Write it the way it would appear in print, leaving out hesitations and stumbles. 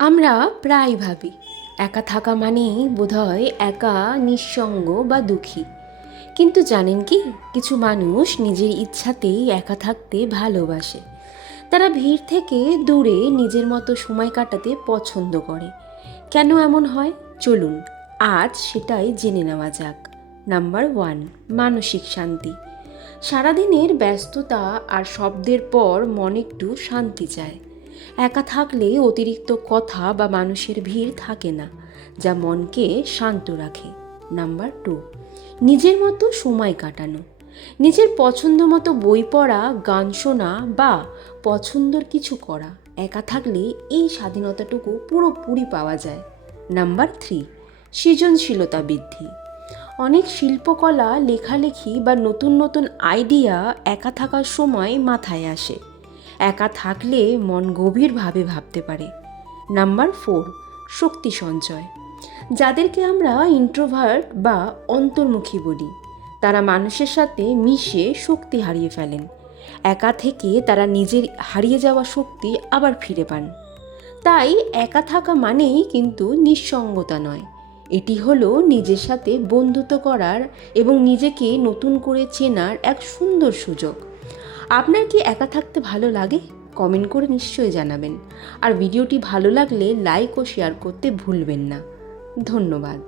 আমরা প্রায় ভাবি একা থাকা মানেই বোধহয় একা, নিঃসঙ্গ বা দুঃখী। কিন্তু জানেন কি, কিছু মানুষ নিজের ইচ্ছাতেই একা থাকতে ভালোবাসে। তারা ভিড় থেকে দূরে নিজের মতো সময় কাটাতে পছন্দ করে। কেন এমন হয়, চলুন আজ সেটাই জেনে নেওয়া যাক। নাম্বার 1, মানসিক শান্তি। সারাদিনের ব্যস্ততা আর শব্দের পর মন একটু শান্তি চায়। একা থাকলে অতিরিক্ত কথা বা মানুষের ভিড় থাকে না, যা মনকে শান্ত রাখে। নাম্বার 2, নিজের মতো সময় কাটানো। নিজের পছন্দ মতো বই পড়া, গান শোনা বা পছন্দের কিছু করা। একা থাকলে এই স্বাধীনতাটুকু পুরোপুরি পাওয়া যায়। নাম্বার 3, সৃজনশীলতা বৃদ্ধি। অনেক শিল্পকলা, লেখালেখি বা নতুন নতুন আইডিয়া একা থাকার সময় মাথায় আসে। একা থাকলে মন গভীরভাবে ভাবতে পারে। নাম্বার 4, শক্তি সঞ্চয়। যাদেরকে আমরা ইন্ট্রোভার্ট বা অন্তর্মুখী বলি, তারা মানুষের সাথে মিশে শক্তি হারিয়ে ফেলেন। একা থেকে তারা নিজের হারিয়ে যাওয়া শক্তি আবার ফিরে পান। তাই একা থাকা মানেই কিন্তু নিঃসঙ্গতা নয়, এটি হলো নিজের সাথে বন্ধুত্ব করার এবং নিজেকে নতুন করে চেনার এক সুন্দর সুযোগ। আপনার কি একা থাকতে ভালো লাগে? কমেন্ট করে নিশ্চয়ই জানাবেন। আর ভিডিওটি ভালো লাগলে লাইক ও শেয়ার করতে ভুলবেন না। ধন্যবাদ।